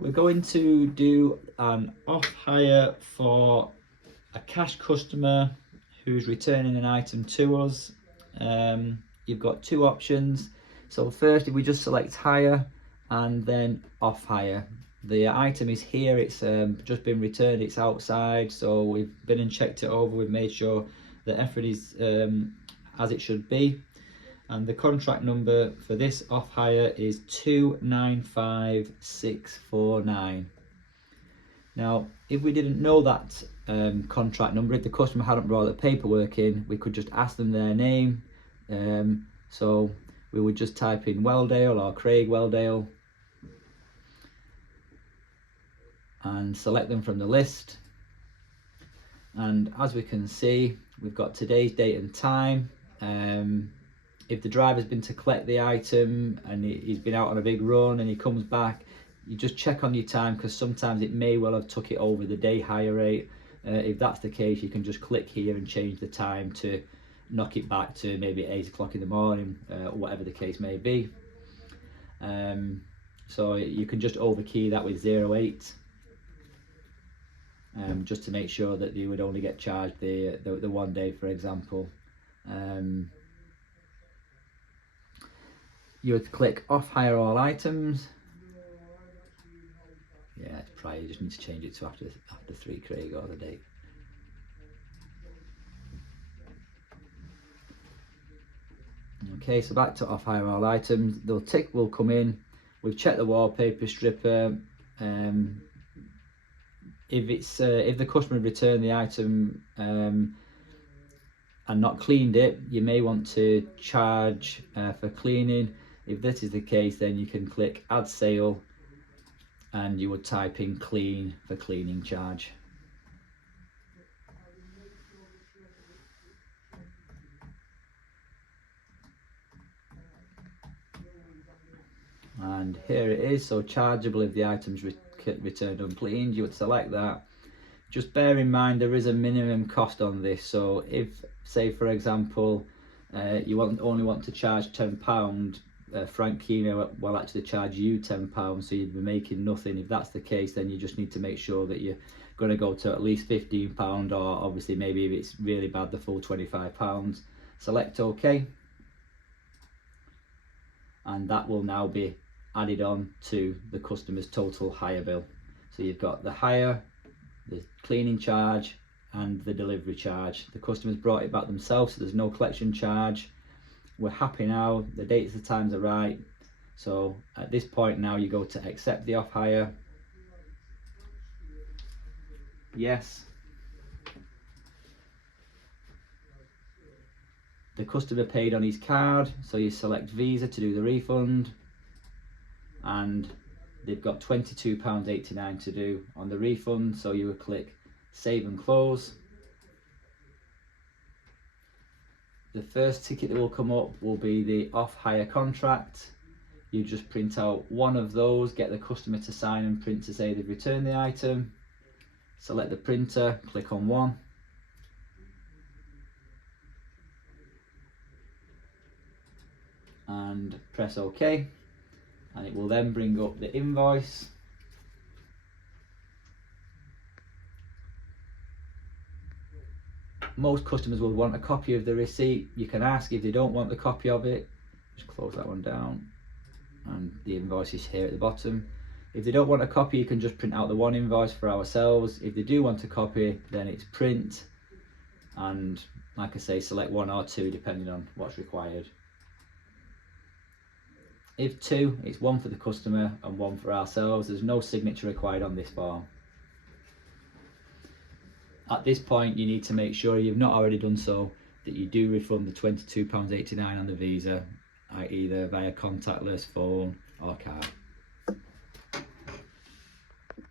We're going to do an off hire for a cash customer who's returning an item to us. You've got two options. So first, if we just select hire and then off hire. The item is here, it's just been returned, it's outside, so we've been and checked it over, we've made sure that everything is as it should be. And the contract number for this off hire is 295649. Now, if we didn't know that contract number, if the customer hadn't brought the paperwork in, we could just ask them their name. So we would just type in Welldale or Craig Welldale and select them from the list. And as we can see, we've got today's date and time. If the driver's been to collect the item and he's been out on a big run and he comes back, you just check on your time, because sometimes it may well have took it over the day hire rate. If that's the case, you can just click here and change the time to knock it back to maybe 8 o'clock in the morning, whatever the case may be. So you can just overkey that with 08, just to make sure that you would only get charged the 1 day, for example. You would click off hire all items. Yeah, it's prior, you just need to change it to after 3 Craig or the date. Okay, so back to off hire all items. The tick will come in. We've checked the wallpaper stripper. If the customer returned the item and not cleaned it, you may want to charge for cleaning. If this is the case, then you can click add sale and you would type in clean for cleaning charge. And here it is, so chargeable if the item's returned uncleaned. You would select that. Just bear in mind there is a minimum cost on this, so if, say for example, you only want to charge £10, Frank Keno will actually charge you £10, so you'd be making nothing. If that's the case, then you just need to make sure that you're going to go to at least £15, or obviously maybe if it's really bad, the full £25. Select OK, and that will now be added on to the customer's total hire bill. So you've got the hire, the cleaning charge and the delivery charge. The customer's brought it back themselves, so there's no collection charge. We're happy now, the dates and times are right. So at this point now you go to accept the off hire. Yes. The customer paid on his card, so you select Visa to do the refund, and they've got £22.89 to do on the refund, so you would click save and close. The first ticket that will come up will be the off hire contract. You just print out one of those, get the customer to sign and print to say they've returned the item. Select the printer, click on one. And press OK. And it will then bring up the invoice. Most customers will want a copy of the receipt. You can ask if they don't want the copy of it. Just close that one down. And the invoice is here at the bottom. If they don't want a copy, you can just print out the one invoice for ourselves. If they do want a copy, then it's print. And like I say, select one or two depending on what's required. If two, it's one for the customer and one for ourselves. There's no signature required on this form. At this point, you need to make sure you've not already done so, that you do refund the £22.89 on the Visa, either via contactless, phone or card.